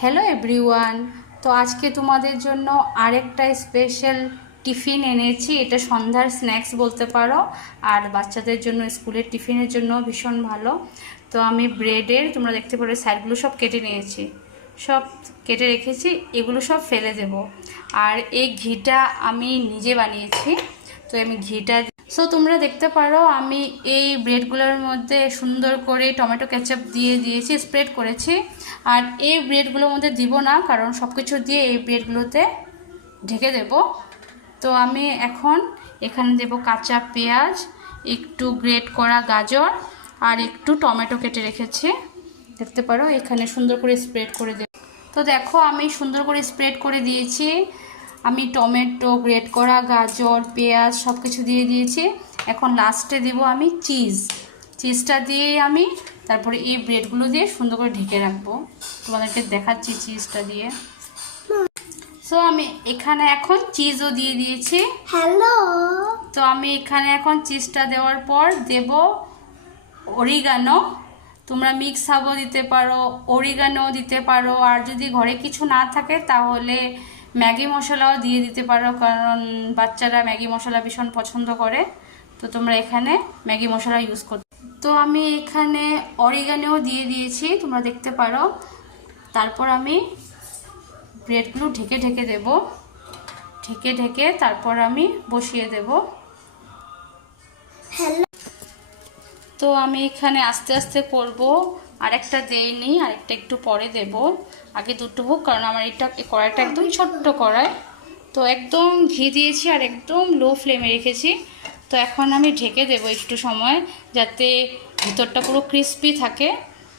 Hello everyone. তো আজকে তোমাদের জন্য আরেকটা স্পেশাল টিফিন এনেছি। এটা সন্ধ্যার স্ন্যাক্স বলতে পারো, আর বাচ্চাদের জন্য স্কুলের টিফিনের জন্য ভীষণ ভালো। তো আমি ব্রেডের, তোমরা দেখতে পারো সাইডগুলো সব কেটে নিয়েছি, সব কেটে রেখেছি, এগুলো সব ফেলে দেব। আর এই ঘিটা আমি নিজে বানিয়েছি, তো আমি ঘিটা তোমরা দেখতে পারো আমি এই ব্রেডগুলোর মধ্যে সুন্দর করে টমেটো কেচাপ দিয়ে দিয়েছি, স্প্রেড করেছি। আর এই ব্রেডগুলোর মধ্যে দিব না, কারণ সব কিছু দিয়ে এই ব্রেডগুলোতে ঢেকে দেব। তো আমি এখন এখানে দেব কাঁচা পেঁয়াজ, একটু গ্রেট করা গাজর আর একটু টমেটো কেটে রেখেছি, দেখতে পারো এখানে সুন্দর করে স্প্রেড করে দেব। তো দেখো আমি সুন্দর করে স্প্রেড করে দিয়েছি। আমি টমেটো, গ্রেট করা গাজর, পেঁয়াজ সব কিছু দিয়ে দিয়েছি। এখন লাস্টে দেব আমি চিজটা দিয়ে আমি তারপরে এই ব্রেডগুলো দিয়ে সুন্দর করে ঢেকে রাখবো। তোমাদেরকে দেখাচ্ছি চিজটা দিয়ে। আমি এখানে এখন চিজও দিয়ে দিয়েছি। হ্যালো। তো আমি এখানে এখন চিজটা দেওয়ার পর দেব অরিগানো। তোমরা মিক্স হাবও দিতে পারো, অরিগানো দিতে পারো, আর যদি ঘরে কিছু না থাকে তাহলে ম্যাগি মশলাও দিয়ে দিতে পারো, কারণ বাচ্চারা ম্যাগি মশলা ভীষণ পছন্দ করে। তো তোমরা এখানে ম্যাগি মশলা ইউজ করতে। তো আমি এখানে অরিগানো দিয়ে দিয়েছি, তোমরা দেখতে পারো। তারপর আমি ব্রেডগুলো ঢেকে ঢেকে দেব, ঢেকে তারপর আমি বসিয়ে দেব। তো আমি এখানে আস্তে আস্তে করব, আরেকটা দেইনি, আরেকটা একটু পরে দেব। আগে দুটো হোক, কারণ আমার এটা কড়াইটা একদম ছোট্ট কড়াই। তো একদম ঘি দিয়েছি আর একদম লো ফ্লেমে রেখেছি। তো এখন আমি ঢেকে দেব একটু সময়, যাতে ভিতরটা পুরো ক্রিস্পি থাকে।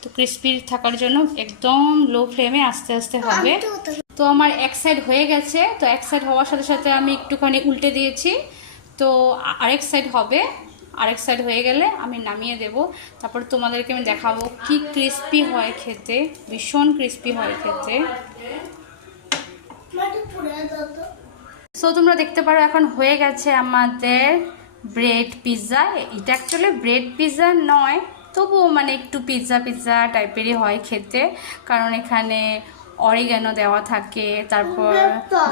তো ক্রিস্পি থাকার জন্য একদম লো ফ্লেমে আস্তে আস্তে হবে। তো আমার এক সাইড হয়ে গেছে, তো এক সাইড হওয়ার সাথে সাথে আমি একটুখানি উল্টে দিয়েছি। তো আরেক সাইড হবে, আরেক সাইড হয়ে গেলে আমি নামিয়ে দেব। তারপর তোমাদেরকে আমি দেখাবো কি ক্রিস্পি হয় খেতে, ভীষণ ক্রিস্পি হয় খেতে। তোমরা দেখতে পারো এখন হয়ে গেছে আমাদের ব্রেড পিৎজা। এটা অ্যাকচুয়ালি ব্রেড পিৎজা নয়, তবুও মানে একটু পিৎজা পিৎজা টাইপেরই হয় খেতে, কারণ এখানে অরিগানো দেওয়া থাকে, তারপর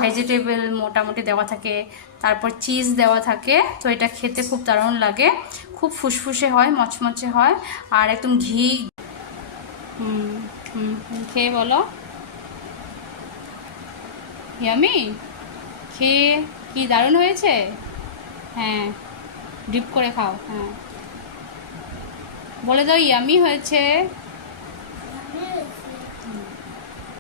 ভেজিটেবল মোটামুটি দেওয়া থাকে, তারপর চিজ দেওয়া থাকে। তো এটা খেতে খুব দারুণ লাগে, খুব ফুসফুসে হয়, মচমচে হয়, আর একদম ঘি। খেয়ে বলো ইয়ামি, খেয়ে কি দারুণ হয়েছে। হ্যাঁ, ডিপ করে খাও। হ্যাঁ, বলে দাও ইয়ামি হয়েছে।